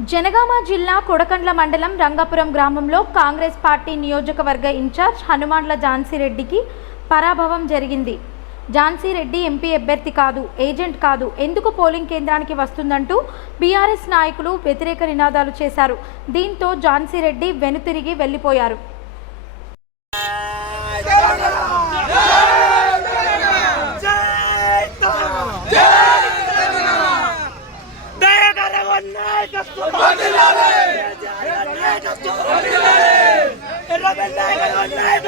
జనగామ జిల్లా కొడకండ్ల మండలం రంగాపురం గ్రామంలో కాంగ్రెస్ పార్టీ నియోజకవర్గ ఇన్ఛార్జ్ హనుమాన్ల ఝాన్సీరెడ్డికి పరాభవం జరిగింది. ఝాన్సీరెడ్డి ఎంపీ అభ్యర్థి కాదు ఏజెంట్ కాదు. ఎందుకు పోలింగ్ కేంద్రానికి వస్తుందంటూ బీఆర్ఎస్ నాయకులు వ్యతిరేక నినాదాలు చేశారు. దీంతో ఝాన్సీరెడ్డి వెనుతిరిగి الرب النايم والنايم